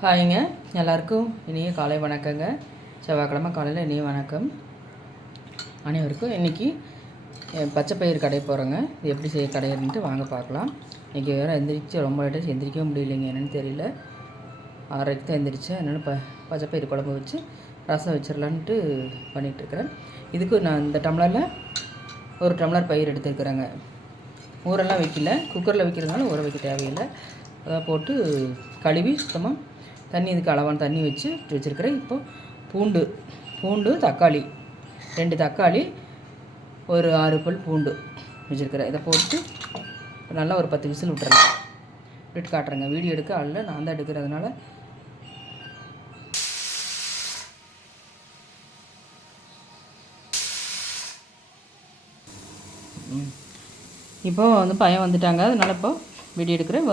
ஹாய்ங்க எல்லாருக்கும் இனிய காலை வணக்கங்க. செவ்வாய்க்கிழமை காலையில் இனிய வணக்கம். அனைவருக்கும் இன்றைக்கி பச்சை பயிர் கடை போகிறோங்க இது எப்படி செய்ய கடைன்ட்டு வாங்க பார்க்கலாம். இன்றைக்கி வேறு எந்திரிச்சு ரொம்ப லேட்டாக எந்திரிக்கவே முடியலைங்க. என்னென்னு தெரியல. ஆறரைக்கு தான் எந்திரிச்சேன். அதனால் ப பச்சை பயிர் குழம்பு வச்சு ரசம் வச்சிடலான்ட்டு பண்ணிகிட்ருக்கிறேன் இதுக்கு நான் இந்த டம்ளரில் ஒரு டம்ளர் பயிர் எடுத்துருக்குறேங்க. ஊரெல்லாம் வைக்கல. குக்கரில் வைக்கிறதுனால ஊற வைக்க தேவையில்லை. அதை போட்டு கழுவி சுத்தமாக தண்ணி இதுக்கு அளவான தண்ணி வச்சு வச்சுருக்கிறேன் இப்போ பூண்டு பூண்டு தக்காளி. ரெண்டு தக்காளி ஒரு ஆறு பல் பூண்டு வச்சுருக்கிறேன் இதை போட்டு நல்லா ஒரு பத்து விசில் விட்டுறேன் விட்டு காட்டுறேங்க. வீடியோ எடுக்க அல்ல நான் தான் எடுக்கிறதுனால. இப்போ வந்து பையன் வந்துட்டாங்க. அதனால் இப்போ வீடியோ எடுக்கிறேன்.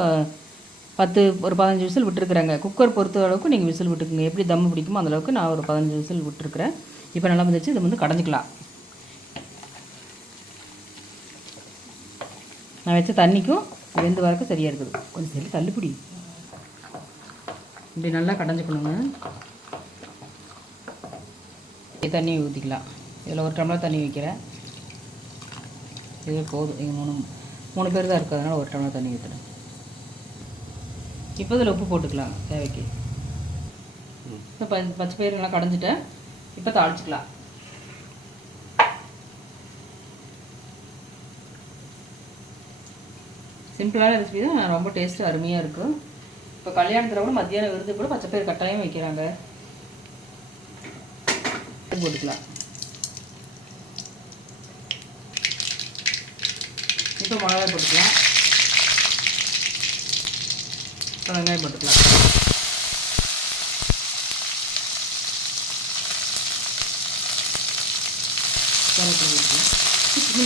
பத்து ஒரு பதினஞ்சு விசில் விட்டுருக்குறேங்க. குக்கர் பொறுத்த அளவுக்கு நீங்கள் விசில் விட்டுக்குங்க. எப்படி தம்மு பிடிக்குமோ அந்தளவுக்கு நான் ஒரு பதினஞ்சு விசில் விட்டுருக்குறேன். இப்போ நல்லா வந்துச்சு. இதை வந்து கடைஞ்சிக்கலாம். நான் வச்ச தண்ணிக்கும் வெந்து வரக்கு சரியாக இருக்குது. கொஞ்சம் சரி தள்ளுபடி. இப்படி நல்லா கடைஞ்சிக்கணுங்க. தண்ணி ஊற்றிக்கலாம் இதில் ஒரு டம்ளர் தண்ணி வைக்கிறேன். இதே போதும். எங்கள் மூணு மூணு பேர் தான் இருக்கிறதுனால ஒரு டம்ளர் தண்ணி ஊற்றுறேன் இப்போ இதில் உப்பு போட்டுக்கலாம் தேவைக்கு. இப்போ ப பச்சை பயிர் நல்லா கடைஞ்சிட்டேன். இப்போ தாளிச்சிக்கலாம். சிம்பிளான ரெசிபி தான். ரொம்ப டேஸ்ட்டு அருமையாக இருக்கும் இப்போ கல்யாணத்தில் கூட மத்தியானம் விருது கூட பச்சை பயிர் கட்டாயம் வைக்கிறாங்க. போட்டுக்கலாம். இப்போ மிளகாய் போட்டுக்கலாம். வெங்காயம் போட்டுக்கலாம்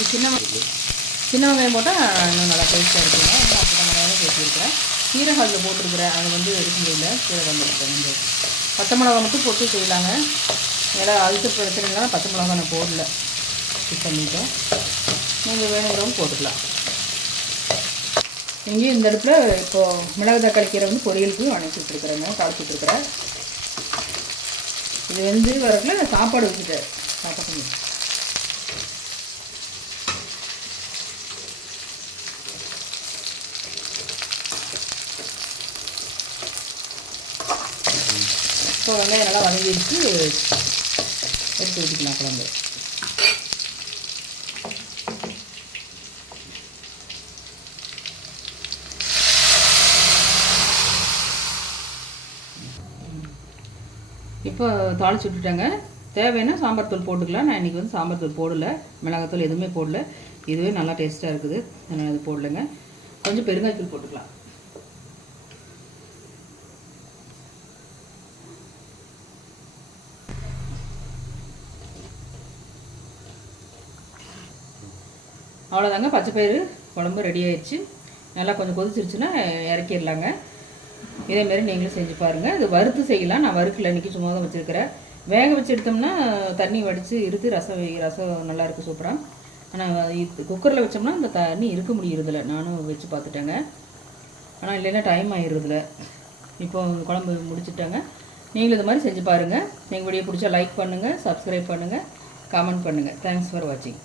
சின்ன சின்ன வெங்காயம் போட்டால் இன்னும் நல்லா டேஸ்ட்டாக இருக்குங்க அப்படி வெங்காயம் சேர்த்துருக்கிறேன் சீரகம் அதில் போட்டிருக்கிறேன் அதை வந்து எடுக்க முடியல சீரகம் போட்டுருக்கேன் வந்து பச்சை மிளகா மட்டும் போட்டு செய்யலாங்க ஏன்னா அழுத்த பிரச்சனைலாம் பச்சை மிளகா நான் போடல இது பண்ணிட்டோம் நீங்கள் வேணுங்கிறவங்க போட்டுக்கலாம் இங்கேயும் இந்த அடுப்பில் இப்போது மிளகு தக்காளி கீரை வந்து பொரியலுக்கு வணக்கி காய்ச்சிட்ருக்குறேன் இது வந்து வரக்குள்ள நான் சாப்பாடு வச்சுட்டேன். சாப்பாடு இப்போ வெங்காயம் நல்லா வதங்கிடுச்சு. எடுத்து ஊற்றிக்கலாம் குழம்பு. இப்போ தாளிச்சு விட்டுட்டேங்க. தேவைன்னா சாம்பார் தூள் போட்டுக்கலாம். நான் இன்றைக்கி வந்து சாம்பார் தூள் போடலை. மிளகாத்தூள் எதுவுமே போடல. இதுவே நல்லா டேஸ்ட்டாக இருக்குது. நான் இது போடலைங்க. கொஞ்சம் பெருங்காய்த்தூள் போட்டுக்கலாம். அவ்வளோதாங்க பச்சை பயிறு குழம்பு ரெடி ஆயிடுச்சு. நல்லா கொஞ்சம் கொதிச்சிருச்சுன்னா இறக்கிடலாங்க. இதேமாரி நீங்களும் செஞ்சு பாருங்கள் இது வறுத்து செய்யலாம். நான் வறுக்கல. இன்றைக்கி சும்மா தான் வச்சுருக்கிறேன். வேக வச்சு எடுத்தோம்னா தண்ணி வடித்து இறுத்து ரசம் ரசம் நல்லாயிருக்கு சூப்பராக ஆனால் இது குக்கரில் வச்சோம்னா அந்த தண்ணி இருக்க முடியறதில்ல. நானும் வச்சு பார்த்துட்டேங்க. ஆனால் இல்லைன்னா டைம் ஆயிடுறதில்ல இப்போ குழம்பு முடிச்சுட்டாங்க. நீங்களும் இது மாதிரி செஞ்சு பாருங்கள் எங்கள் வீடியோ பிடிச்சா லைக் பண்ணுங்கள் சப்ஸ்கிரைப் பண்ணுங்கள் கமெண்ட் பண்ணுங்கள் தேங்க்ஸ் ஃபார் வாட்சிங்